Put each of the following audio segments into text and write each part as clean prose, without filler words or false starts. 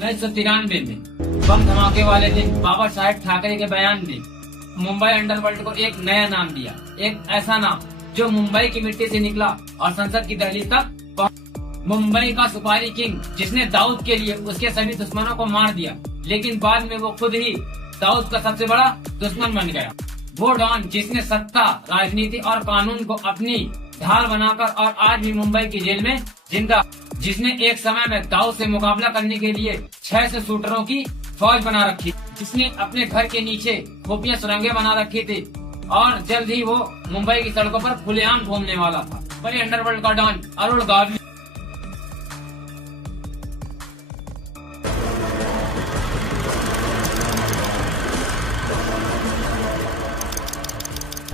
1993 में बम धमाके वाले दिन बाबा साहेब ठाकरे के बयान ने मुंबई अंडरवर्ल्ड को एक नया नाम दिया, एक ऐसा नाम जो मुंबई की मिट्टी से निकला और संसद की दहलीज तक पहुंचा। मुंबई का सुपारी किंग, जिसने दाऊद के लिए उसके सभी दुश्मनों को मार दिया, लेकिन बाद में वो खुद ही दाऊद का सबसे बड़ा दुश्मन बन गया। वो डॉन जिसने सत्ता, राजनीति और कानून को अपनी ढाल बनाकर और आज भी मुंबई की जेल में जिंदा, जिसने एक समय में दाऊद से मुकाबला करने के लिए 600 शूटरों की फौज बना रखी, जिसने अपने घर के नीचे खुफिया सुरंगें बना रखी थी और जल्द ही वो मुंबई की सड़कों पर खुलेआम घूमने वाला था। बड़े अंडरवर्ल्ड का डॉन अरुण गावली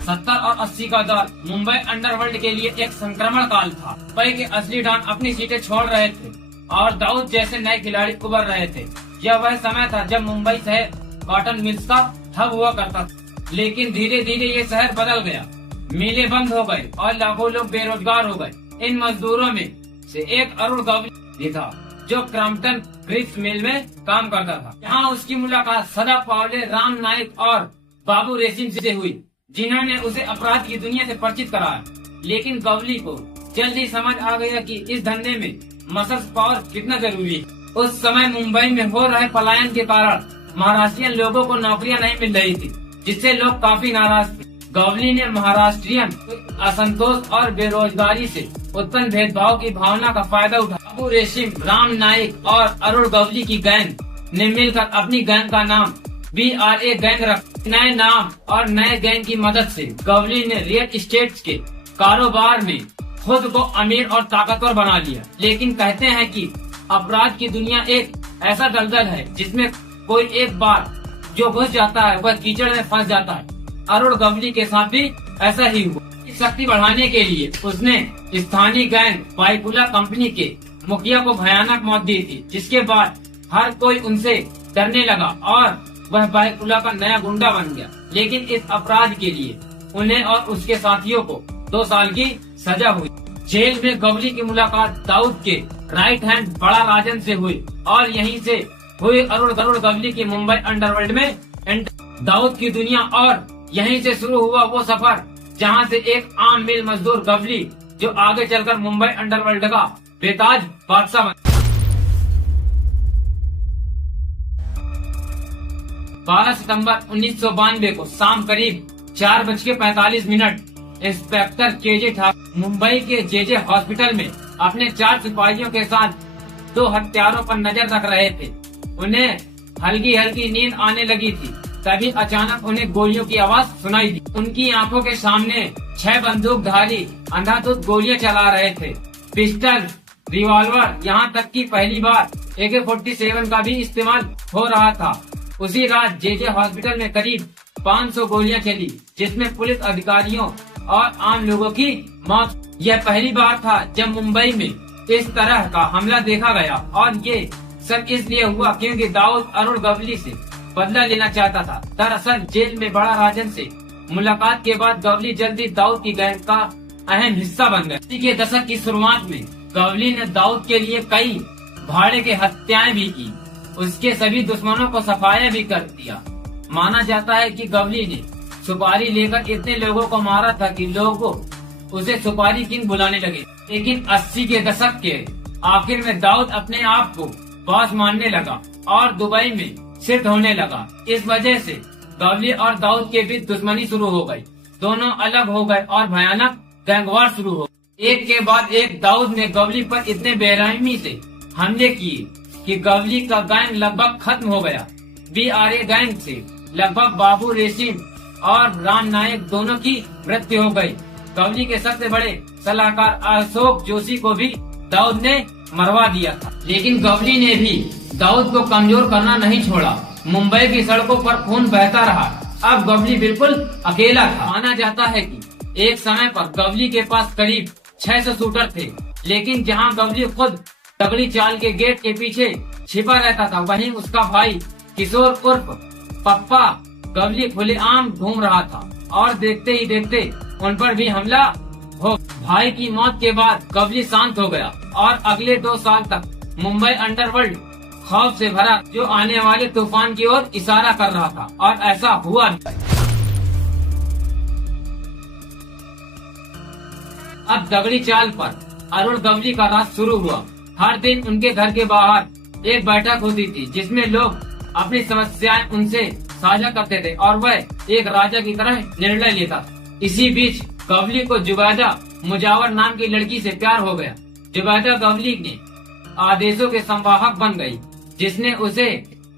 70 और 80 का दौर मुंबई अंडरवर्ल्ड के लिए एक संक्रमण काल था। मुंबई के असली डॉन अपनी सीटें छोड़ रहे थे और दाऊद जैसे नए खिलाड़ी उभर रहे थे। यह वह समय था जब मुंबई शहर कॉटन मिल्स का हब हुआ करता था, लेकिन धीरे धीरे ये शहर बदल गया। मिलें बंद हो गए और लाखों लोग बेरोजगार हो गए। इन मजदूरों में से एक अरुण गावली भी था, जो क्रम्पटन ग्रिप्स मिल में काम करता था। यहाँ उसकी मुलाकात सदा पावले राम नाइक और बाबू रेसिम से हुई, जिन्होंने उसे अपराध की दुनिया से परिचित कराया। लेकिन गावली को जल्द ही समझ आ गया कि इस धंधे में मसल्स पावर कितना जरूरी है। उस समय मुंबई में हो रहे पलायन के कारण महाराष्ट्रियन लोगों को नौकरियां नहीं मिल रही थी, जिससे लोग काफी नाराज थे। गावली ने महाराष्ट्रियन असंतोष और बेरोजगारी से उत्पन्न भेदभाव की भावना का फायदा उठाया। बाबू रेसिम, राम नाइक और अरुण गावली की गैंग ने मिलकर अपनी गैंग का नाम BRA गैंग रखा। नए नाम और नए गैंग की मदद से गावली ने रियल एस्टेट के कारोबार में खुद को अमीर और ताकतवर बना लिया। लेकिन कहते हैं कि अपराध की दुनिया एक ऐसा दलदल है जिसमें कोई एक बार जो घुस जाता है वह कीचड़ में फंस जाता है। अरुण गावली के साथ भी ऐसा ही हुआ। शक्ति बढ़ाने के लिए उसने स्थानीय गैंग बाइकुला कंपनी के मुखिया को भयानक मौत दी थी, जिसके बाद हर कोई उनसे डरने लगा और वह बाइकुला का नया गुंडा बन गया। लेकिन इस अपराध के लिए उन्हें और उसके साथियों को 2 साल की सजा हुई। जेल में गावली की मुलाकात दाऊद के राइट हैंड बड़ा राजन से हुई और यहीं से हुई अरुण गावली की मुंबई अंडरवर्ल्ड में दाऊद की दुनिया। और यहीं से शुरू हुआ वो सफर जहां से एक आम मिल मजदूर गावली जो आगे चलकर मुंबई अंडरवर्ल्ड का बेताज बादशाह बना। 12 सितंबर 1992 को शाम करीब 4:45 इंस्पेक्टर KJ ठाकुर मुंबई के JJ हॉस्पिटल में अपने 4 सिपाहियों के साथ 2 हत्यारों पर नजर रख रहे थे। उन्हें हल्की हल्की नींद आने लगी थी, तभी अचानक उन्हें गोलियों की आवाज सुनाई दी। उनकी आंखों के सामने 6 बंदूकधारी अंधाधुंध गोलियां चला रहे थे। पिस्टल, रिवॉल्वर, यहाँ तक कि पहली बार AK-47 का भी इस्तेमाल हो रहा था। उसी रात JJ हॉस्पिटल में करीब 500 गोलियां चली, जिसमें पुलिस अधिकारियों और आम लोगों की मौत। यह पहली बार था जब मुंबई में इस तरह का हमला देखा गया और ये सब इसलिए हुआ क्योंकि दाऊद अरुण गावली से बदला लेना चाहता था। दरअसल जेल में बड़ा राजन से मुलाकात के बाद गावली जल्दी दाऊद की गैंग का अहम हिस्सा बन गया। इसी के दशक की शुरुआत में गावली ने दाऊद के लिए कई भाड़े के हत्याएं भी की, उसके सभी दुश्मनों को सफाया भी कर दिया। माना जाता है कि गावली ने सुपारी लेकर इतने लोगों को मारा था कि लोग उसे सुपारी किंग बुलाने लगे। लेकिन 80 के दशक के आखिर में दाऊद अपने आप को बॉस मानने लगा और दुबई में शिफ्ट होने लगा। इस वजह से गावली और दाऊद के बीच दुश्मनी शुरू हो गई। दोनों अलग हो गए और भयानक गैंगवार शुरू हो गए। एक के बाद एक दाऊद ने गावली पर इतने बेरहमी से हमले किए कि गावली का गैंग लगभग खत्म हो गया। BRA गैंग से लगभग बाबू रेसिम और राम नायक दोनों की मृत्यु हो गई। गावली के सबसे बड़े सलाहकार अशोक जोशी को भी दाऊद ने मरवा दिया था। लेकिन गावली ने भी दाऊद को कमजोर करना नहीं छोड़ा। मुंबई की सड़कों पर खून बहता रहा। अब गावली बिल्कुल अकेला था। माना जाता है कि एक समय पर गावली के पास करीब 600 शूटर थे, लेकिन जहां गावली खुद तगड़ी चाल के गेट के पीछे छिपा रहता था, वहीं उसका भाई किशोर उर्फ पप्पा गावली खुलेआम घूम रहा था और देखते ही देखते उन पर भी हमला हो। भाई की मौत के बाद गावली शांत हो गया और अगले 2 साल तक मुंबई अंडरवर्ल्ड खौफ से भरा जो आने वाले तूफान की ओर इशारा कर रहा था, और ऐसा हुआ। अब दगड़ी चाल पर अरुण गवली का राज शुरू हुआ। हर दिन उनके घर के बाहर एक बैठक होती थी जिसमें लोग अपनी समस्याएं उनसे साझा करते थे और वह एक राजा की तरह निर्णय लेता। इसी बीच गवली को जुबैदा मुजावर नाम की लड़की से प्यार हो गया। जुबैदा गवली के आदेशों के संवाहक बन गई, जिसने उसे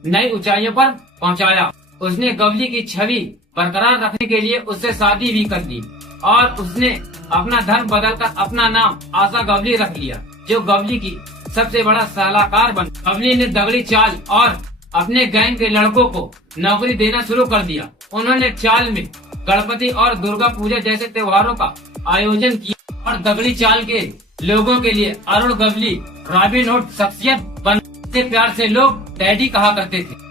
नई ऊंचाइयों पर पहुंचाया। उसने गवली की छवि बरकरार रखने के लिए उससे शादी भी कर ली और उसने अपना धर्म बदलकर अपना नाम आशा गवली रख लिया, जो गवली की सबसे बड़ा सलाहकार बन। गवली ने दगड़ी चाल और अपने गैंग के लड़कों को नौकरी देना शुरू कर दिया। उन्होंने चाल में गणपति और दुर्गा पूजा जैसे त्योहारों का आयोजन किया और दगड़ी चाल के लोगों के लिए अरुण गवली रॉबिन हुड शख्सियत बन। प्यार से लोग डैडी कहा करते थे।